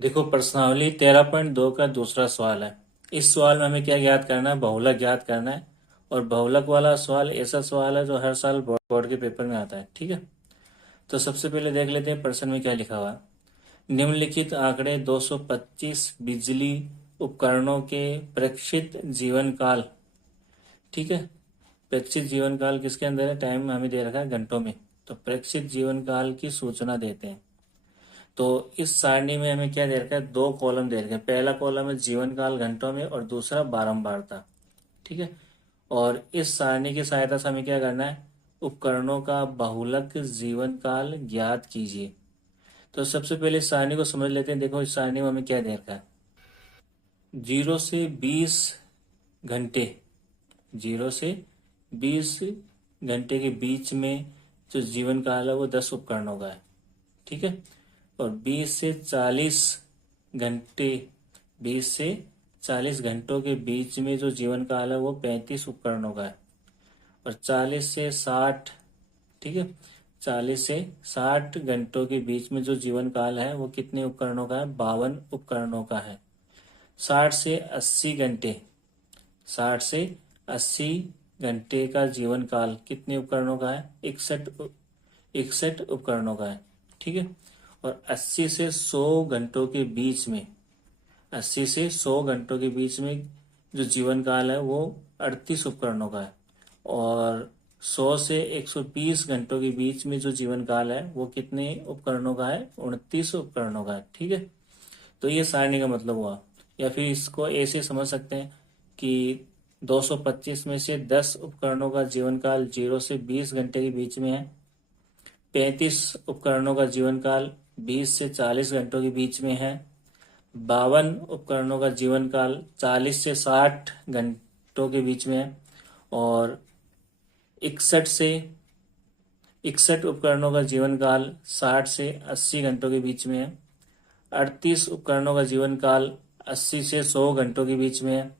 देखो प्रश्नावली 13.2 का दूसरा सवाल है। इस सवाल में हमें क्या ज्ञात करना है? बहुलक ज्ञात करना है। और बहुलक वाला सवाल ऐसा सवाल है जो हर साल बोर्ड के पेपर में आता है। ठीक है, तो सबसे पहले देख लेते हैं प्रश्न में क्या लिखा हुआ है। निम्नलिखित आंकड़े 225 बिजली उपकरणों के प्रेक्षित जीवन काल। ठीक है, प्रेक्षित जीवन काल किसके अंदर है? टाइम हमें दे रखा है घंटों में। तो प्रेक्षित जीवन काल की सूचना देते हैं। तो इस सारणी में हमें क्या दे रखा है? दो कॉलम दे रखे हैं। पहला कॉलम है जीवन काल घंटों में और दूसरा बारंबारता। ठीक है, और इस सारणी की सहायता से हमें क्या करना है? उपकरणों का बहुलक जीवन काल ज्ञात कीजिए। तो सबसे पहले इस सारणी को समझ लेते हैं। देखो इस सारणी में हमें क्या दे रखा है? 0 से 20 घंटे, 0 से 20 घंटे के बीच में जो जीवन काल है वो 10 उपकरणों का है। ठीक है, और 20 से 40 घंटे, 20 से 40 घंटों के बीच में जो जीवन काल है वो 35 उपकरणों का है। और 40 से 60, ठीक है, 40 से 60 घंटों के बीच में जो जीवन काल है वो कितने उपकरणों का है? 52 उपकरणों का है। 60 से 80 घंटे, 60 से 80 घंटे का जीवन काल कितने उपकरणों का है? 61 उपकरणों का है। ठीक है, और 80 से 100 घंटों के बीच में, 80 से 100 घंटों के बीच में जो जीवन काल है वो 38 उपकरणों का है। और 100 से 120 घंटों के बीच में जो जीवन काल है वो कितने उपकरणों का है? 29 उपकरणों का है। ठीक है, तो ये सारणी का मतलब हुआ। या फिर इसको ऐसे समझ सकते हैं कि 225 में से 10 उपकरणों का जीवन काल 0 से 20 घंटे के बीच में है। 35 उपकरणों का जीवन काल 20 से 40 घंटों के बीच में है। 52 उपकरणों का जीवन काल 40 से 60 घंटों के बीच में है। और 61 उपकरणों का जीवन काल 60 से 80 घंटों के बीच में है। 38 उपकरणों का जीवन काल 80 से 100 घंटों के बीच में है।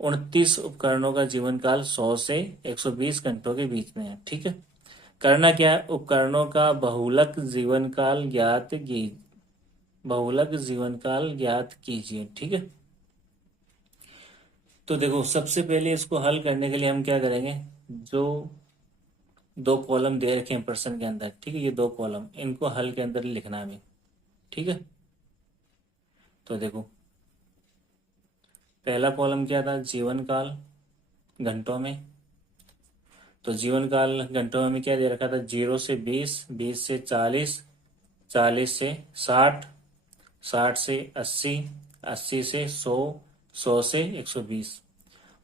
29 उपकरणों का जीवन काल 100 से 120 घंटों के बीच में है। ठीक है, करना क्या है? उपकरणों का बहुलक जीवन काल ज्ञात कीजिए। ठीक है, तो देखो सबसे पहले इसको हल करने के लिए हम क्या करेंगे? जो दो कॉलम दे रखे हैं प्रश्न के अंदर, ठीक है, ये दो कॉलम, इनको हल के अंदर लिखना है हमें। ठीक है, तो देखो पहला कॉलम क्या था? जीवन काल घंटों में। तो जीवन काल घंटों में हमें क्या दे रखा था? 0 से 20, 20 से 40, 40 से 60, 60 से 80, 80 से 100, 100 से 120।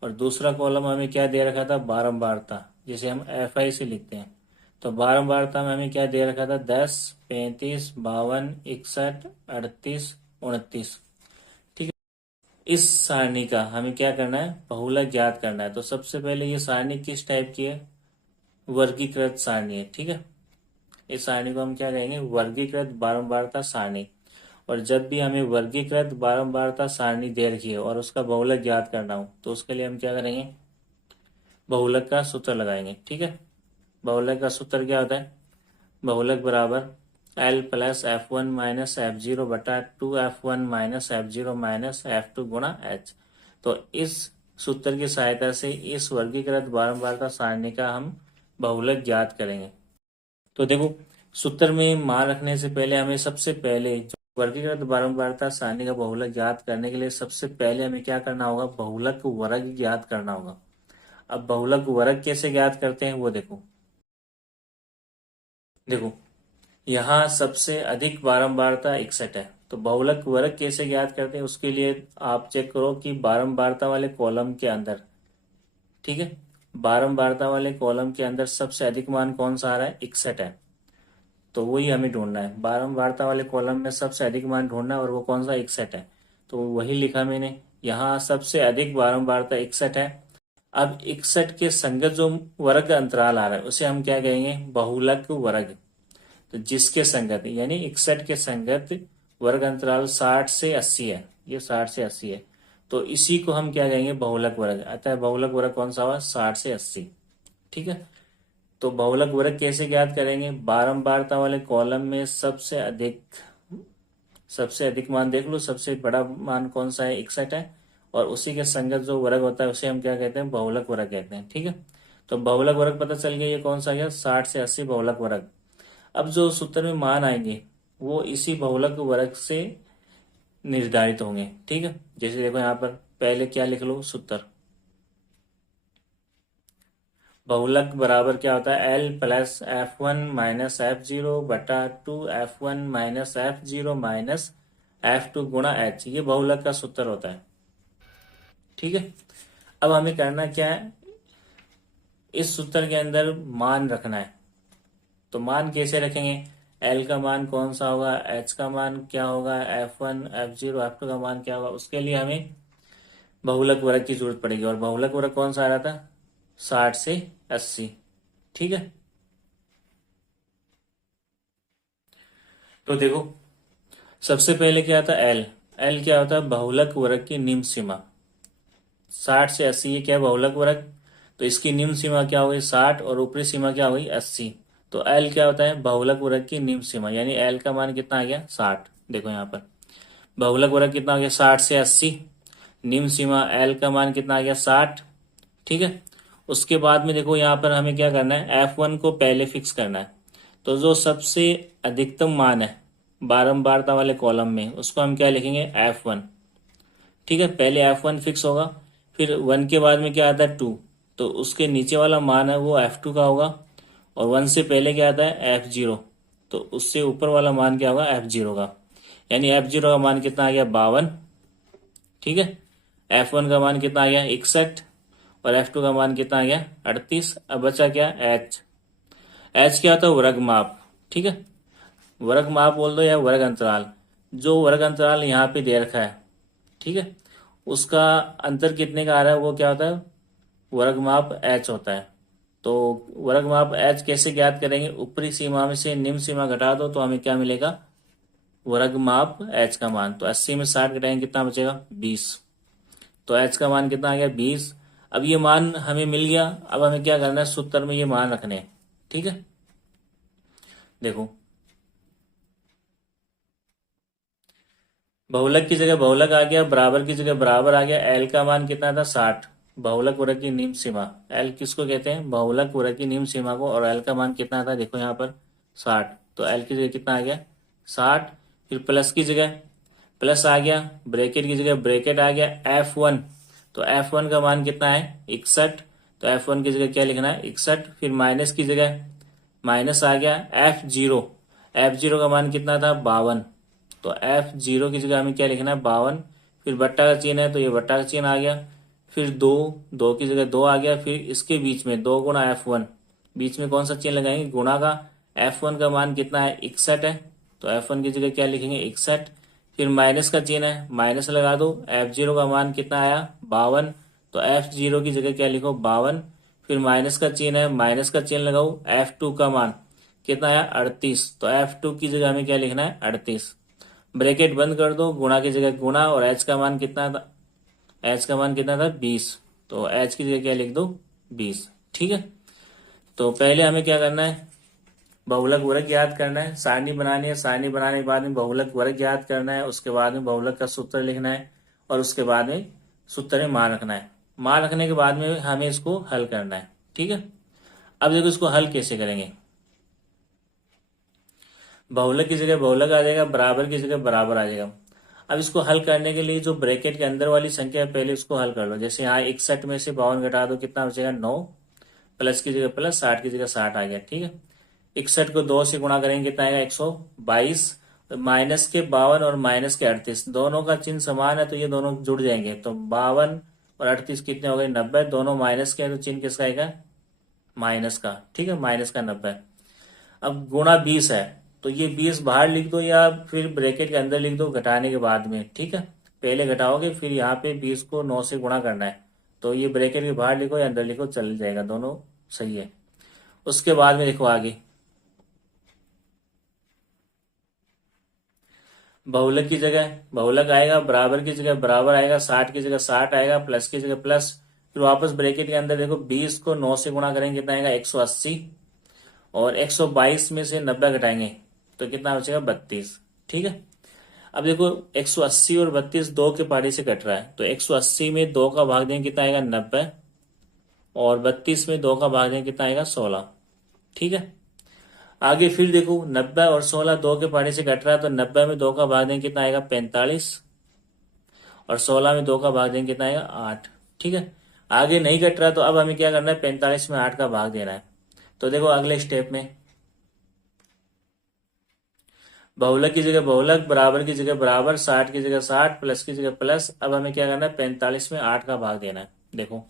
और दूसरा कॉलम हमें क्या दे रखा था? बारंबारता, जिसे हम FI से लिखते हैं। तो बारंबारता में हमें क्या दे रखा था? 10, 35, 52, 61, 38, 29। ठीक है, इस सारणी का हमें क्या करना है? बहुलक ज्ञात करना है। तो सबसे पहले ये सारणी किस टाइप की है? वर्गीकृत सारणी है। ठीक है, इस सारणी को हम क्या कहेंगे? वर्गीकृत बारंबारता सारणी। और जब भी हमें वर्गीकृत बारंबारता सारणी दे रखी है और उसका बहुलक ज्ञात करना हो तो उसके लिए हम क्या करेंगे? बहुलक का सूत्र लगाएंगे। ठीक है, बहुलक का सूत्र क्या होता है? बहुलक बराबर L+F1-F0/2F1-F0-F2 तो इस सूत्र की सहायता से इस वर्गीकृत बारंबारता सारणी का हम बहुलक ज्ञात करेंगे। तो देखो सूत्र में मान रखने से पहले हमें सबसे पहले जो वर्गीकृत बारंबारता सारणी का बहुलक ज्ञात करने के लिए सबसे पहले हमें क्या करना होगा? बहुलक वर्ग ज्ञात करना होगा। अब बहुलक वर्ग कैसे ज्ञात करते हैं वो देखो। देखो यहाँ सबसे अधिक बारंबारता 61 है, तो बहुलक वर्ग कैसे ज्ञात करते हैं उसके लिए आप चेक करो कि बारंबारता वाले कॉलम के अंदर, ठीक है, बारंबारता वाले कॉलम के अंदर सबसे अधिक मान कौन सा आ रहा है? 61 है। तो वही हमें ढूंढना है। बारंबारता वाले कॉलम में सबसे अधिक मान ढूंढना है और वो कौन सा? 61 है। तो वही लिखा मैंने। यहाँ सबसे अधिक बारंबारता 61 है। अब 61 के संगत जो वर्ग अंतराल आ रहा है उसे हम क्या कहेंगे? बहुलक वर्ग। तो जिसके संगत यानी 61 के संगत वर्ग अंतराल 60 से 80 है, ये 60 से 80 है, तो इसी को हम क्या कहेंगे? बहुलक वर्ग। अतः बहुलक वर्ग कौन सा हुआ? 60 से 80। ठीक है, तो बहुलक वर्ग कैसे ज्ञात करेंगे? बारंबारता वाले कॉलम में सबसे अधिक सबसे अधिक मान देख लो, सबसे बड़ा मान कौन सा है, 61 है। और उसी के संगत जो वर्ग होता है उसे हम क्या कहते हैं, बहुलक वर्ग कहते हैं। ठीक है, तो बहुलक वर्ग पता चल गया, ये कौन सा गया, 60 से 80 बहुलक वर्ग। अब जो सूत्र में मान आएंगे वो इसी बहुलक वर्ग से निर्धारित होंगे। ठीक है, जैसे देखो यहाँ पर पहले क्या लिख लो सूत्र, बहुलक बराबर क्या होता है, L plus F1 minus F0 बटा 2 F1 minus F0 minus F2 गुणा H, ये बहुलक का सूत्र होता है। ठीक है, अब हमें करना क्या है, इस सूत्र के अंदर मान रखना है। तो मान कैसे रखेंगे, एल का मान कौन सा होगा, एच का मान क्या होगा, F1 F0 F2 का मान क्या होगा, उसके लिए हमें बहुलक वर्ग की जरूरत पड़ेगी। और बहुलक वर्ग कौन सा आ रहा था, 60 से 80। ठीक है, तो देखो सबसे पहले क्या था, एल। एल क्या होता है, बहुलक वर्ग की निम्न सीमा। 60 से 80 ये क्या है, बहुलक वर्ग। तो इसकी निम्न सीमा क्या हुई, 60, और ऊपरी सीमा क्या हुई, 80। तो एल क्या होता है, बहुलक वर्ग की निम्न सीमा, यानी एल का मान कितना आ गया, 60। देखो यहाँ पर बहुलक वर्ग कितना आ गया, 60 से 80। निम्न सीमा एल का मान कितना आ गया, 60। ठीक है, उसके बाद में देखो यहाँ पर हमें क्या करना है, F1 को पहले फिक्स करना है। तो जो सबसे अधिकतम मान है बारंबारता वाले कॉलम में, उसको हम क्या लिखेंगे, F1। ठीक है, पहले F1 फिक्स होगा, फिर 1 के बाद में क्या आता है, 2। तो उसके नीचे वाला मान है वो F2 का होगा। और 1 से पहले क्या आता है, F0। तो उससे ऊपर वाला मान क्या होगा, F0 का। यानी F0 का मान कितना आ गया, 52। ठीक है, F1 का मान कितना आ गया, 61। और F2 का मान कितना आ गया, 38। अब बचा क्या, H। H क्या होता है, वर्ग माप। ठीक है, वर्ग माप बोल दो या वर्ग अंतराल। जो वर्ग अंतराल यहाँ पे दे रखा है, ठीक है, उसका अंतर कितने का आ रहा है, वो क्या होता है, वर्ग माप H होता है। तो वर्ग माप H कैसे ज्ञात करेंगे, ऊपरी सीमा में से निम्न सीमा घटा दो तो हमें क्या मिलेगा, वर्ग माप H का मान। तो 80 में 60 घटाएंगे कितना बचेगा, 20। तो H का मान कितना आ गया, 20। अब ये मान हमें मिल गया, अब हमें क्या करना है, सूत्र में ये मान रखने हैं। ठीक है, देखो बहुलक की जगह बहुलक आ गया, बराबर की जगह बराबर आ गया। एल का मान कितना था, 60। बहुलक वर्ग की निम्न सीमा, एल किसको कहते हैं, बहुलक वर्ग की निम्न सीमा को। और एल का मान कितना था, देखो यहाँ पर 60। तो एल की जगह कितना आ गया, 60। फिर प्लस की जगह प्लस आ गया, ब्रैकेट की जगह ब्रैकेट आ गया, F1। तो F1 का मान कितना है, 61। तो F1 की जगह क्या लिखना है, 61। फिर माइनस की जगह माइनस आ गया, F0। F0 का मान कितना था, 52। तो F0 की जगह हमें क्या लिखना है, 52। फिर बट्टा का चिन्ह है तो ये बट्टा का चिन्ह आ गया। फिर दो, दो की जगह दो आ गया। फिर इसके बीच में 2 गुणा F1, बीच में कौन सा चिन्ह लगाएंगे, गुणा का। F1 का मान कितना है, 61 है। तो F1 की जगह क्या लिखेंगे, 61। फिर माइनस का चिन्ह है, माइनस लगा दो। F0 का मान कितना आया, 52। तो F0 की जगह क्या लिखो, 52। फिर माइनस का चिन्ह है, माइनस का चिन्ह लगाओ। F2 का मान कितना आया, 38। तो F2 की जगह हमें क्या लिखना है, 38। ब्रैकेट बंद कर दो, गुणा की जगह गुणा। और H का मान कितना था, H का मान कितना था, 20। तो H की जगह क्या लिख दो, 20। ठीक है, तो पहले हमें क्या करना है, बहुलक वर्ग याद करना है, सारणी बनानी है। सारणी बनाने के बाद में बहुलक वर्ग याद करना है, उसके बाद में बहुलक का सूत्र लिखना है। और उसके बाद में सूत्र में मान रखना है। मान रखने के बाद में हमें इसको हल करना है। ठीक है, अब देखो इसको हल कैसे करेंगे, बहुलक की जगह बहुलक आ जाएगा, बराबर की जगह बराबर आ जाएगा। अब इसको हल करने के लिए जो ब्रैकेट के अंदर वाली संख्या है पहले उसको हल कर लो। जैसे यहाँ 61 में से 52 घटा दो, कितना बचेगा, 9। प्लस की जगह प्लस, 60 की जगह 60 आ गया। ठीक है, 61 को 2 से गुणा करेंगे कितना आएगा, 122। माइनस के 52 और माइनस के 38, दोनों का चिन्ह समान है तो ये दोनों जुड़ जाएंगे। तो 52 और 38 कितने हो गए, 90। दोनों माइनस के हैं तो चिन्ह किसका आएगा, माइनस का। ठीक है, माइनस का 90। अब गुणा 20 है तो ये 20 बाहर लिख दो या फिर ब्रैकेट के अंदर लिख दो घटाने के बाद में। ठीक है, पहले घटाओगे फिर यहाँ पे 20 को 9 से गुणा करना है। तो ये ब्रैकेट के बाहर लिखो या अंदर लिखो, चल जाएगा, दोनों सही है। उसके बाद में देखो आगे, बहुलक की जगह बहुलक आएगा, बराबर की जगह बराबर आएगा, 60 की जगह 60 आएगा, प्लस की जगह प्लस। फिर वापस ब्रैकेट के अंदर देखो 20 को 9 से गुणा करेंगे कितना आएगा, 180। और 122 में से 90 घटाएंगे तो कितना बचेगा, 32। ठीक है, अब देखो 180 और 32 दो के पारी से कट रहा है, तो 180 में दो का भाग देंगे कितना आएगा 90, और 32 में दो का भाग देंगे कितना आएगा 16। ठीक है, आगे फिर देखो 90 और 16 दो के पारी से कट रहा है, तो 90 में दो का भाग देंगे कितना आएगा 45, और 16 में दो का भाग देंगे कितना आएगा 8। ठीक है, आगे नहीं कट रहा, तो अब हमें क्या करना है 45 में 8 का भाग देना है। तो देखो अगले स्टेप में बहुलक की जगह बहुलक, बराबर की जगह बराबर, 60 की जगह 60, प्लस की जगह प्लस। अब हमें क्या करना है 45 में 8 का भाग देना है। देखो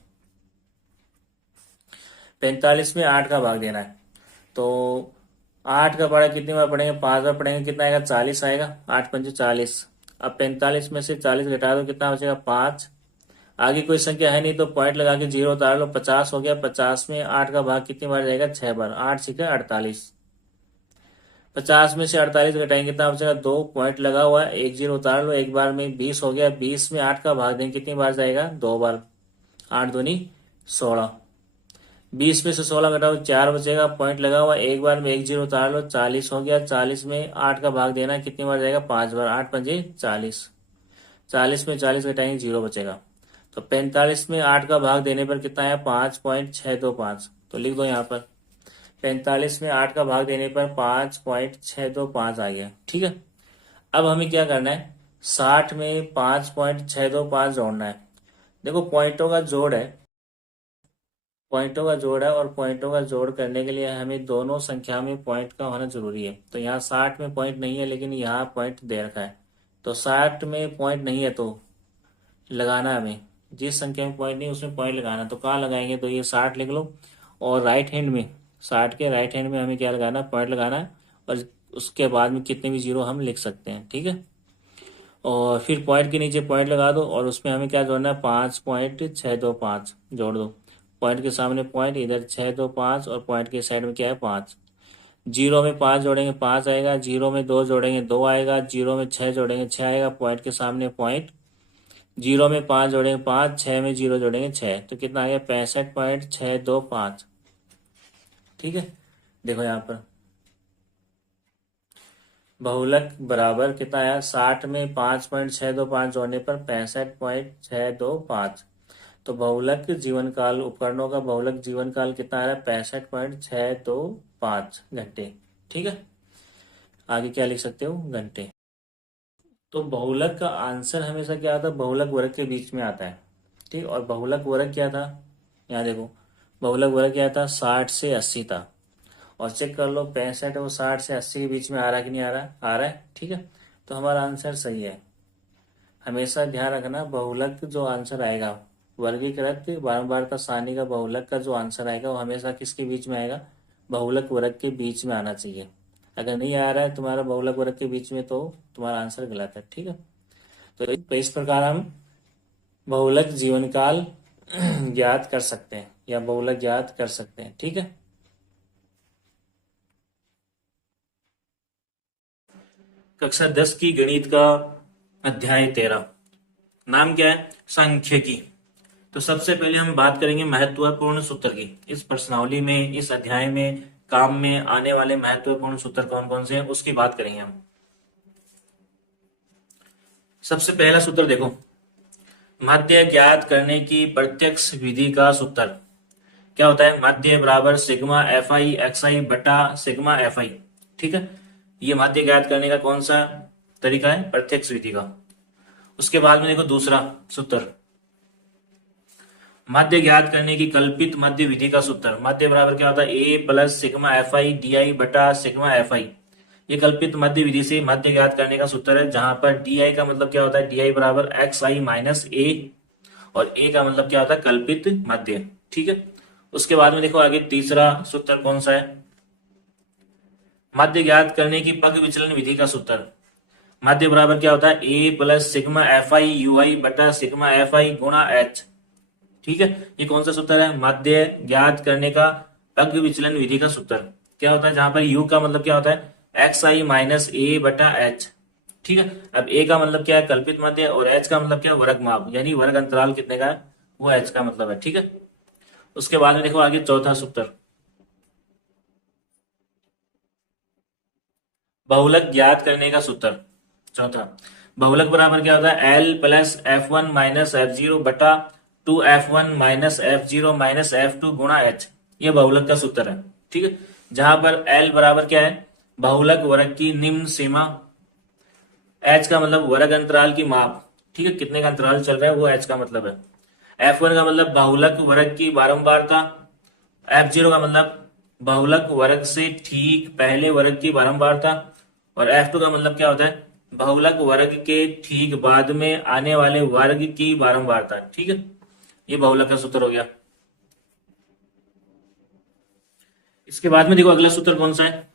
45 में 8 का भाग देना है, तो 8 का पढ़ा कितनी बार पढ़ेंगे 5 बार पढ़ेंगे, कितना आएगा 40 आएगा, 8 पंजे 40। अब 45 में से 40 घटा दो कितना बचेगा 5। आगे कोई संख्या है नहीं तो पॉइंट लगा के जीरो उतार लो, 50 हो गया। 50 में 8 का भाग कितनी बार जाएगा 6 बार, 8 6 48। 50 में से 48 घटाएंगे कितना बचेगा 2, पॉइंट लगा हुआ है, एक जीरो उतार लो, एक बार में 20 हो गया। 20 में 8 का भाग देंगे कितनी बार जाएगा 2 बार, 8 दूनी 16। 20 में से 16 घटाओ 4 बचेगा, पॉइंट लगा हुआ, एक बार में एक जीरो उतार लो, 40 हो गया। 40 में 8 का भाग देना है कितनी बार जाएगा 5 बार, 8 पंजे 40। 40 में 40 घटाएंगे जीरो बचेगा। तो 45 में 8 का भाग देने पर कितना है 5.625। तो लिख दो यहाँ पर 45 में 8 का भाग देने पर 5.625 आ गया। ठीक है, अब हमें क्या करना है 60 में 5.625 जोड़ना है। देखो पॉइंटों का जोड़ है, पॉइंटों का जोड़ है, और पॉइंटों का जोड़ करने के लिए हमें दोनों संख्या में पॉइंट का होना जरूरी है। तो यहाँ 60 में पॉइंट नहीं है, लेकिन यहाँ पॉइंट दे रखा है, तो 60 में पॉइंट नहीं है तो लगाना है हमें, जिस संख्या में पॉइंट नहीं उसमें पॉइंट लगाना। तो कहाँ लगाएंगे, तो ये 60 लिख लो, और राइट हैंड में 60 के राइट हैंड में हमें क्या लगाना है पॉइंट लगाना है, और उसके बाद में कितने भी जीरो हम लिख सकते हैं। ठीक है, और फिर पॉइंट के नीचे पॉइंट लगा दो, और उसमें हमें क्या जोड़ना है 5.625 जोड़ दो। पॉइंट के सामने पॉइंट, इधर 625, और पॉइंट के साइड में क्या है 5। जीरो में 5 जोड़ेंगे 5 आएगा, जीरो में 2 जोड़ेंगे 2 आएगा, जीरो में 6 जोड़ेंगे 6 आएगा, पॉइंट के सामने पॉइंट। जीरो में 5 जोड़ेंगे 5, 6 में जीरो जोड़ेंगे 6, तो कितना आ गया 65.625। ठीक है, देखो यहाँ पर बहुलक बराबर कितना आया 60 में 5.625 जोड़ने पर 65.625। तो बहुलक जीवन काल, उपकरणों का बहुलक जीवन काल कितना आ रहा है 65.625 घंटे। ठीक है, आगे क्या लिख सकते हो घंटे। तो बहुलक का आंसर हमेशा क्या आता है बहुलक वर्ग के बीच में आता है। ठीक, और बहुलक वर्ग क्या था, यहाँ देखो बहुलक वर्ग क्या था 60 से 80 था, और चेक कर लो 65 और 60 से 80 के बीच में आ रहा है कि नहीं आ रहा है, आ रहा है। ठीक है, तो हमारा आंसर सही है। हमेशा ध्यान रखना बहुलक जो आंसर आएगा, वर्गीकृत बारंबारता सारणी का बहुलक का जो आंसर आएगा वो हमेशा किसके बीच में आएगा, बहुलक वर्ग के बीच में आना चाहिए। अगर नहीं आ रहा है तुम्हारा बहुलक वर्ग के बीच में, तो तुम्हारा आंसर गलत है। ठीक है, तो इस प्रकार हम बहुलक जीवन काल ज्ञात कर सकते हैं, या बहुलक ज्ञात कर सकते हैं। ठीक है, कक्षा 10 की गणित का अध्याय 13, नाम क्या है सांख्यिकी। तो सबसे पहले हम बात करेंगे महत्वपूर्ण सूत्र की। इस प्रश्नावली में, इस अध्याय में काम में आने वाले महत्वपूर्ण सूत्र कौन कौन से हैं उसकी बात करेंगे हम। सबसे पहला सूत्र देखो, माध्य ज्ञात करने की प्रत्यक्ष विधि का सूत्र क्या होता है, माध्य बराबर सिग्मा एफ आई एक्स आई बटा सिग्मा एफ आई। ठीक है, ये माध्य ज्ञात करने का कौन सा तरीका है, प्रत्यक्ष विधि का। उसके बाद में देखो दूसरा सूत्र, माध्य ज्ञात करने की कल्पित माध्य विधि का सूत्र। माध्य बराबर क्या होता है A plus sigma F I D I बटा सिग्मा एफ आई। ये कल्पित माध्य विधि से माध्य ज्ञात करने का सूत्र है, जहां पर डी आई का मतलब क्या होता है, डी आई बराबर एक्स आई माइनस ए, और ए का मतलब क्या होता है कल्पित माध्य। ठीक है, उसके बाद में देखो आगे तीसरा सूत्र कौन सा है, माध्य ज्ञात करने की पग विचलन विधि का सूत्र। माध्य बराबर क्या होता है A plus sigma F I U I बटा सिग्मा एफ आई गुणा एच। ठीक है, ये कौन सा सूत्र है, माध्य ज्ञात करने का पग विचलन विधि का सूत्र। क्या होता है, जहां पर यू का मतलब क्या होता है एक्स आई माइनस ए बटा एच। ठीक है, अब ए का मतलब क्या है कल्पित माध्य, और एच का मतलब क्या है वर्ग माप, यानी वर्ग अंतराल कितने का है वो एच का मतलब है। ठीक है, उसके बाद में देखो आगे चौथा सूत्र, बहुलक ज्ञात करने का सूत्र। चौथा, बहुलक बराबर क्या होता है, L plus F one minus F zero बटा 2f1 minus F zero minus F two गुणा एच। ये बहुलक का सूत्र है। ठीक है, जहां पर एल बराबर क्या है, बहुलक वर्ग की निम्न सीमा, एच का मतलब वर्ग अंतराल की माप। ठीक है, कितने का अंतराल चल रहा है वो एच का मतलब है। एफ वन का मतलब बहुलक वर्ग की बारंबारता, एफ जीरो का मतलब बहुलक वर्ग से ठीक पहले वर्ग की बारंबारता, और एफ टू का मतलब क्या होता है, बहुलक वर्ग के ठीक बाद में आने वाले वर्ग की बारंबारता। ठीक है, ये बहुलक का सूत्र हो गया। इसके बाद में देखो अगला सूत्र कौन सा है,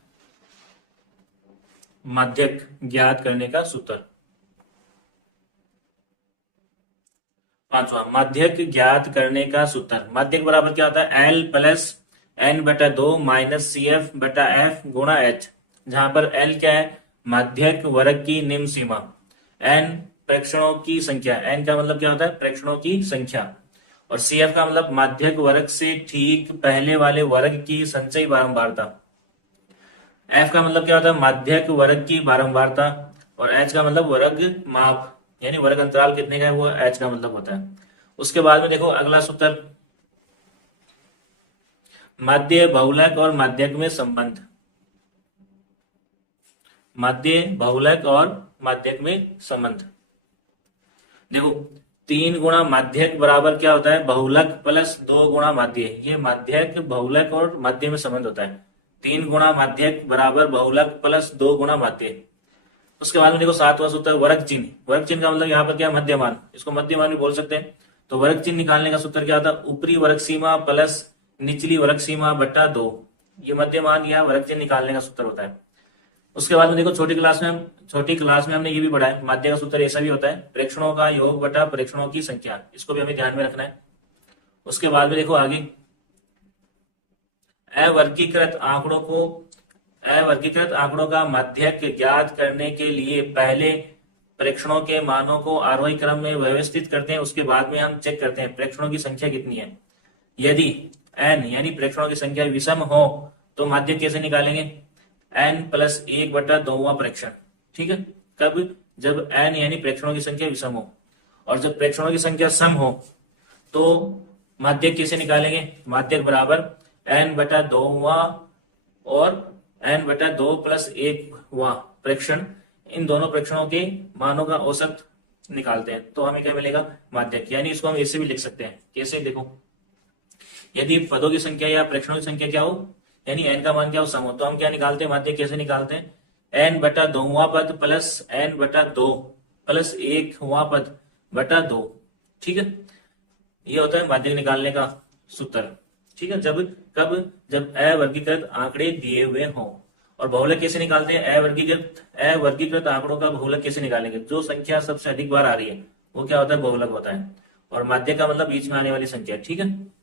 माध्यक ज्ञात करने का सूत्र। पांचवा, माध्यक ज्ञात करने का सूत्र। माध्यक बराबर क्या होता है, एल प्लस एन बटा दो माइनस सी एफ बटा एफ गुणा एच। जहां पर एल क्या है, माध्यक वर्ग की निम्न सीमा, एन प्रेक्षणों की संख्या, एन का मतलब क्या होता है, प्रेक्षणों की संख्या, और सी एफ का मतलब माध्यक वर्ग से ठीक पहले वाले वर्ग की संचयी बारंबारता। एफ का मतलब क्या होता है, माध्यक वर्ग की बारंबारता, और एच का मतलब वर्ग माप, यानी वर्ग अंतराल कितने का है वो एच का मतलब होता है। उसके बाद में देखो अगला सूत्र, माध्य बहुलक और माध्यक में संबंध। माध्य बहुलक और माध्यक में संबंध, देखो 3 गुणा माध्यक बराबर क्या होता है, बहुलक प्लस 2 गुणा माध्य। ये माध्यक बहुलक और माध्य में संबंध होता है। 3 गुणा माध्यक बराबर बहुलक प्लस 2 गुणा माध्य। उसके बाद में देखो 7वां सूत्र, वर्ग चिन्ह। वर्ग चिन्ह का मतलब यहाँ पर क्या, मध्यमान, इसको मध्यमान भी बोल सकते हैं। तो वर्ग चिन्ह निकालने का सूत्र क्या होता है, ऊपरी वर्ग सीमा प्लस निचली वर्ग सीमा बटा 2। ये मध्यमान या वर्ग चिन्ह निकालने का सूत्र होता है। उसके बाद में देखो छोटी क्लास में हमने ये भी पढ़ा है, माध्य का सूत्र ऐसा भी होता है, प्रेक्षणों का योग बटा प्रेक्षणों की संख्या। इसको भी हमें ध्यान में रखना है। उसके बाद में देखो आगे, अवर्गीकृत आंकड़ों का माध्यक ज्ञात करने के लिए पहले प्रेक्षणों के मानों को आरोही क्रम में व्यवस्थित करते हैं। उसके बाद में हम चेक करते हैं प्रेक्षणों की संख्या कितनी है। यदि n यानी प्रेक्षणों की संख्या विषम हो तो माध्यक कैसे निकालेंगे, n प्लस 1 बटा 2वां प्रेक्षण। ठीक है, कब, जब n यानी प्रेक्षणों की संख्या विषम हो, और जब प्रेक्षणों की संख्या सम हो तो माध्यक कैसे निकालेंगे, माध्यक बराबर n बटा 2वां और n बटा 2 प्लस 1वां प्रेक्षण, इन दोनों प्रेक्षणों के मानों का औसत निकालते हैं तो हमें क्या मिलेगा, माध्यक। यानी इसको हम ऐसे भी लिख सकते हैं, कैसे, देखो यदि पदों की संख्या या प्रेक्षणों की संख्या क्या हो, यानी n का मान क्या हो, सम हो, तो हम क्या निकालते हैं, माध्यक कैसे निकालते हैं, n बटा 2वां पद प्लस n बटा 2 प्लस 1वां पद बटा 2। ठीक है, ये होता है माध्यक निकालने का सूत्र। ठीक है, जब अवर्गीकृत आंकड़े दिए हुए हों। और बहुलक कैसे निकालते हैं, अवर्गीकृत आंकड़ों का बहुलक कैसे निकालेंगे, जो संख्या सबसे अधिक बार आ रही है वो क्या होता है, बहुलक होता है। और माध्यक का मतलब बीच में आने वाली संख्या। ठीक है।